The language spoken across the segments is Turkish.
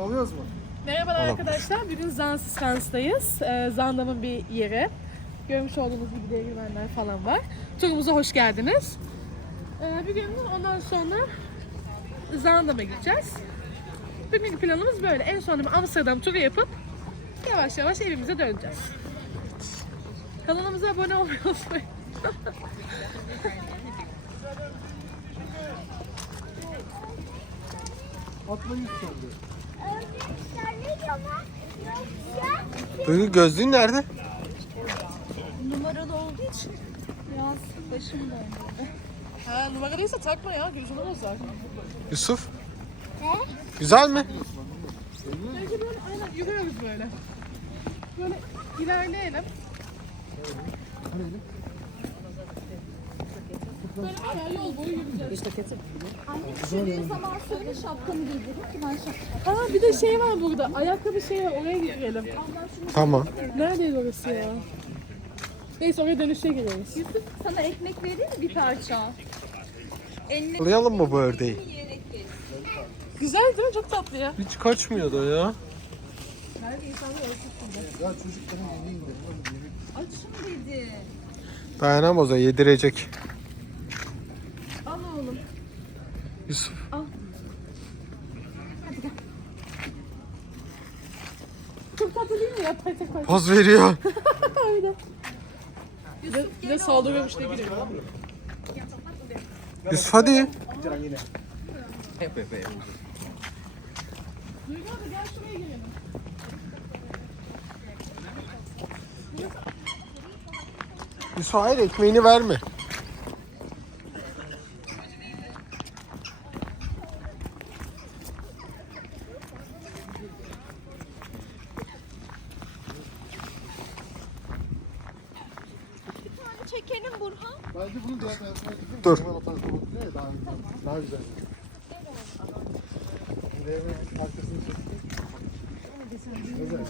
oluyoruz mu? Merhabalar arkadaşlar. Bugün Zanzistan'dayız. Ee, Zandam'ın bir yeri. Görmüş olduğunuz gibi değirmenler falan var. Turumuza hoş geldiniz. Ee, bir gün ondan sonra Zandam'a gideceğiz. Bugünkü planımız böyle. En sonunda bir Amsterdam turu yapıp yavaş yavaş evimize döneceğiz. Kanalımıza abone olmayı unutmayın. Atlayın sen Duygu gözlüğün nerede? numaralı olduğu için biraz başım döndü. Ha numaralıysa takma ya. Gözüm olacak. Yusuf. Güzel mi? Önce böyle aynen yürüyoruz böyle. Böyle ilerleyelim. Böyle Şuraya zaman söyle şapkamı giydirin ki ben şapkamı. Aa bir de şey var burada. Ayakkabı şey var. Oraya girelim. Tamam. Neredeydi orası ya? Neyse oraya dönüşe gireriz. Yusuf sana ekmek vereyim mi bir parça? Eline Alayalım mı bu ördeği? yiyerek ye. Güzel değil mi? Çok tatlı ya. Hiç kaçmıyordu ya. Ya Açım dedi. Dayanamaz o yedirecek. Al oğlum. Yusuf. Çok tatlı değil mi ya? Pay tek pay. Poz veriyor. Öyle. Bir de, saldırıyormuş ne gülüyor. Yusuf hadi. Duygu abi gel şuraya girelim. Yusuf hayır ekmeğini verme. Çekelim Burhan. Bence bunu diğer tarafına gidip Dur. Hemen o tarafa bakıyor ya daha güzel. Daha güzel. Şimdi hemen arkasını çekti. Güzel.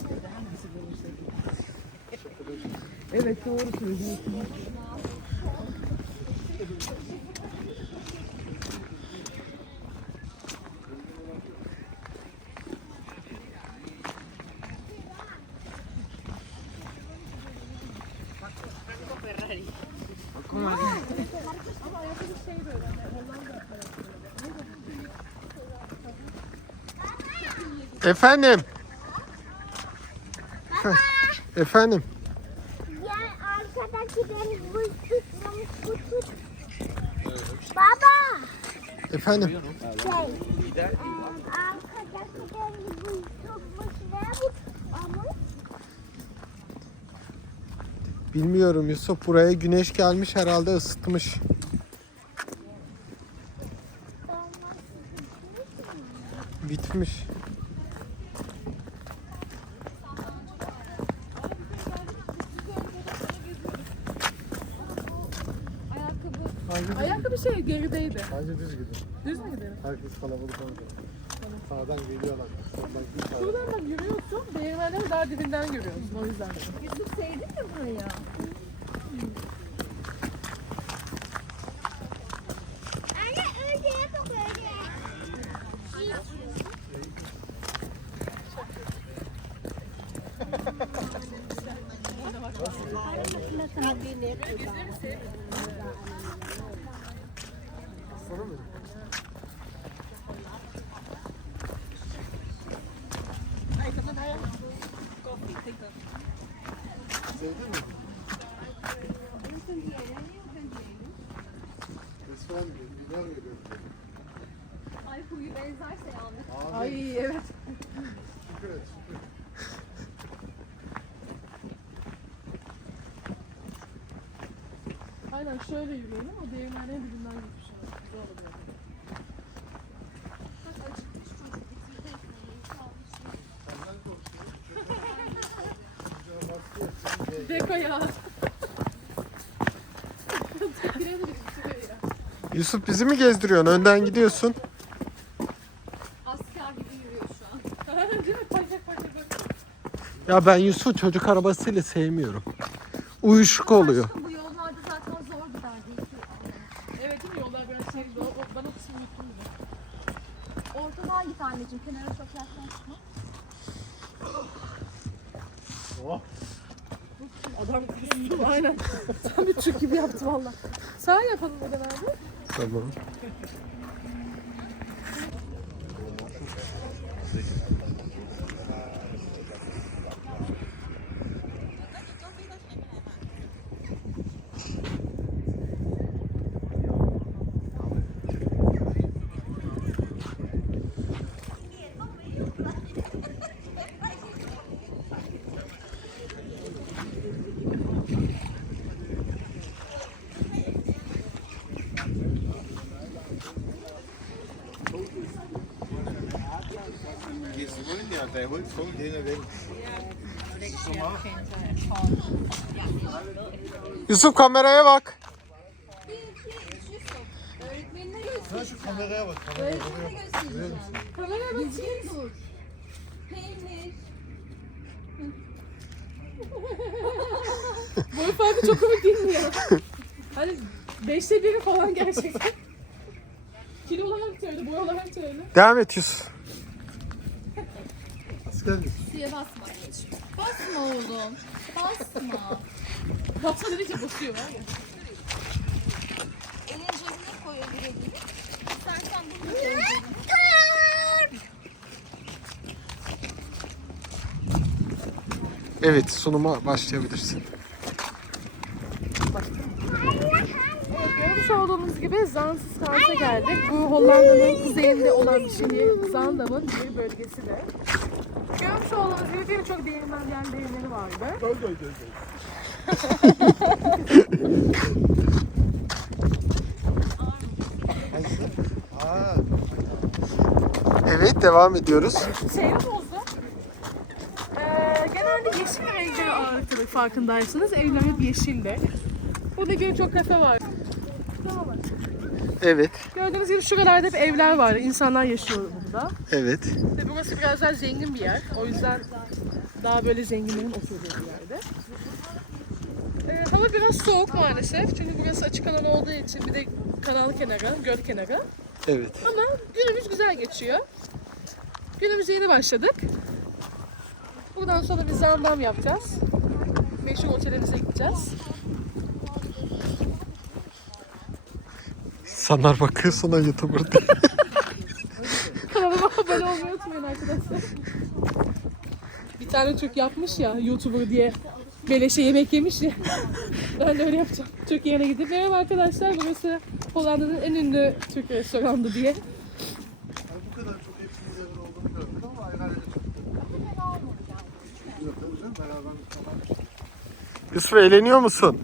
Evet doğru söylüyorsun. Efendim. Efendim. ya arkadakilerin bu tutmamış bu tut. Baba. Efendim. Şey. eee, Arkadakilerin bu tutmuş ne bu? Ama Bilmiyorum Yusuf buraya güneş gelmiş herhalde ısıtmış. Ayakkabı. Ayakkabı şey gerideydi. Bence düz gidin. Düz mü gidelim? Herkes kalabalık olacak. Sağdan geliyorlar. Soldan sağ. Şuradan bak yürüyorsun. Değirmenleri daha dibinden görüyorsun. O yüzden. Yusuf sevdin mi burayı? anne öyle yapıp öyle. Sana Restoran gibi, biner veriyor. Ay huyu benzerse yandık. Abi, Ay evet. şükür et, şükür. Aynen şöyle yürüyelim. O değirmenlerin dibinden gitmiş. Güzel olur yani. Senden korkuyorum. Çocuğa baskı yapsın. Deko ya. Giremedik şuraya. Yusuf bizi mi gezdiriyorsun? Önden gidiyorsun. Asker gibi yürüyor şu an. Değil mi? Paşak bak. Ya ben Yusuf çocuk arabasıyla sevmiyorum. Uyuşuk oluyor. Aşkım bu yollarda zaten zor gider değil ki. Evet değil mi? Yollar biraz şey. o- o- Ben o kısmını unuttum bile. Ortadan git anneciğim. Kenara çok yaklaşma. Adam kızdı. Aynen. Tam bir Türk gibi yaptı valla. Sağ yapalım Tá bom. Eden abi. Tamam. Yusuf kameraya bak. Göster. Şu kameraya bak. Kameraya bak. Düzgün dur. Peynir. Boy farkı çok komik değil mi ya? Hani beşte biri falan gerçekten. Kilo olarak öyle, boy olarak öyle. Devam et Yusuf. Askerlik. Suya basma. Basma oğlum. Basma. Kapsa dedikçe basıyor var ya. Elini cebine koy öbür elini. İstersen bunu koy cebine. Evet sunuma başlayabilirsin. Görmüş olduğunuz gibi Kans'a geldik. Bu Hollanda'nın kuzeyinde olan bir şehir. Zandam'ın bir bölgesi de. Görmüş olduğunuz gibi birçok değirmen yer değirmeni vardı. Göl göl göl göl. Aa, Evet devam ediyoruz. Şey bozdu. Ee, genelde yeşil renkleri ağırlıklı farkındaysanız. Evler hep yeşildi. Burada birçok kafe var. Evet. Gördüğünüz gibi şuralarda hep evler var. İnsanlar yaşıyor burada. Evet. Ve burası biraz daha zengin bir yer. O yüzden daha böyle zenginlerin oturduğu bir yerde. Ee, hava biraz soğuk maalesef. Çünkü burası açık alan olduğu için bir de kanal kenarı, göl kenarı. Evet. Ama günümüz güzel geçiyor. Günümüze yeni başladık. Buradan sonra bir zandam yapacağız. Meşhur otelimize gideceğiz. Sanlar bakıyor sana YouTuber diye. Kanalıma abone olmayı unutmayın arkadaşlar. Bir tane Türk yapmış ya YouTuber diye beleşe yemek yemiş ya. ben de öyle yapacağım. Türkiye'ye gidip merhaba arkadaşlar burası Hollanda'nın en ünlü Türk restoranı diye. bu kadar çok hepsinin bir arada olduğunu görmedim ama ayrı ayrı. Yusuf eğleniyor musun?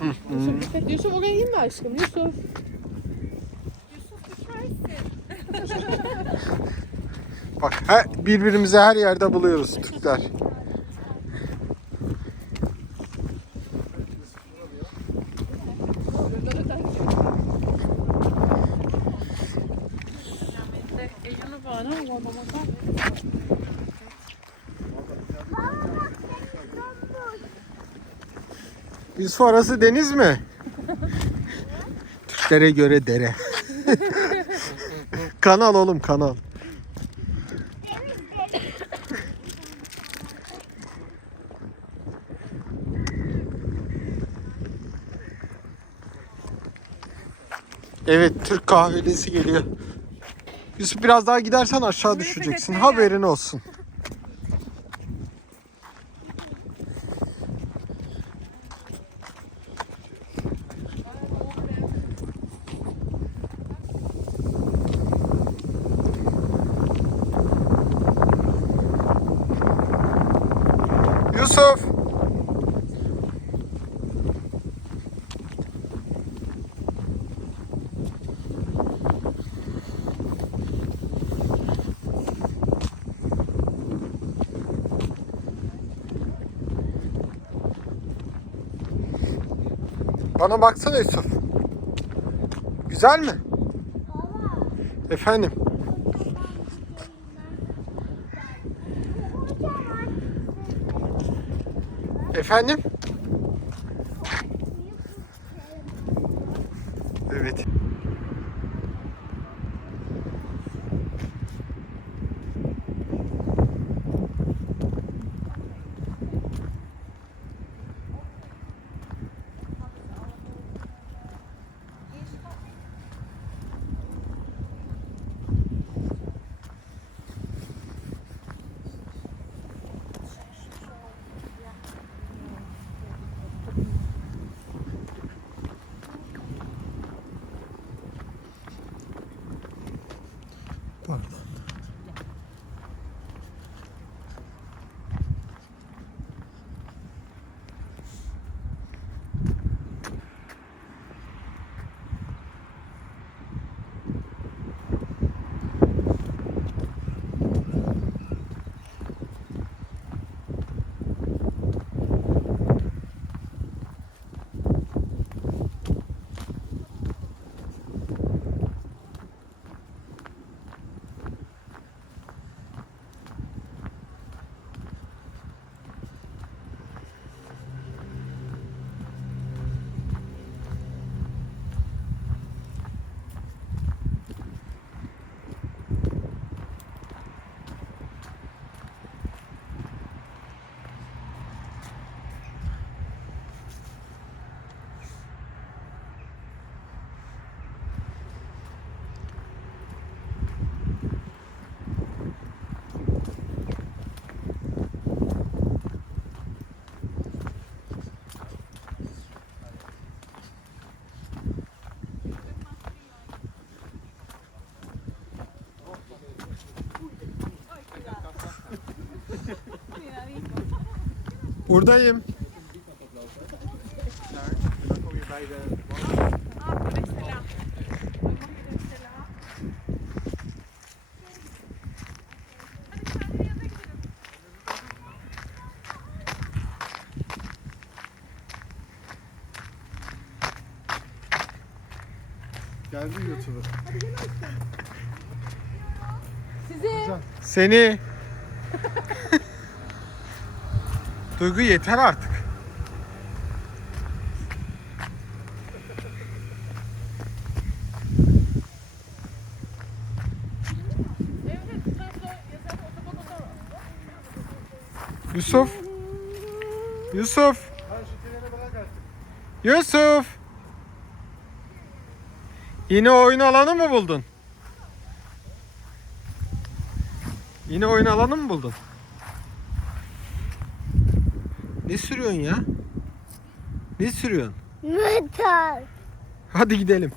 Yusuf, Yusuf oraya inme aşkım Yusuf. Bak her, birbirimizi her yerde buluyoruz Türkler. Yusuf orası deniz mi? Türklere göre dere. kanal oğlum kanal. Evet Türk kahvelisi geliyor. Yusuf biraz daha gidersen aşağı düşeceksin. Haberin olsun. Yusuf. Bana baksana Yusuf. Güzel mi? Efendim. Efendim? Buradayım. Geldi YouTuber. Sizi Seni. Duygu yeter artık. Yusuf. Yusuf. Yusuf. Yine oyun alanı mı buldun? Yine oyun alanı mı buldun? Ne sürüyorsun ya? Ne sürüyorsun? Metal. Hadi gidelim.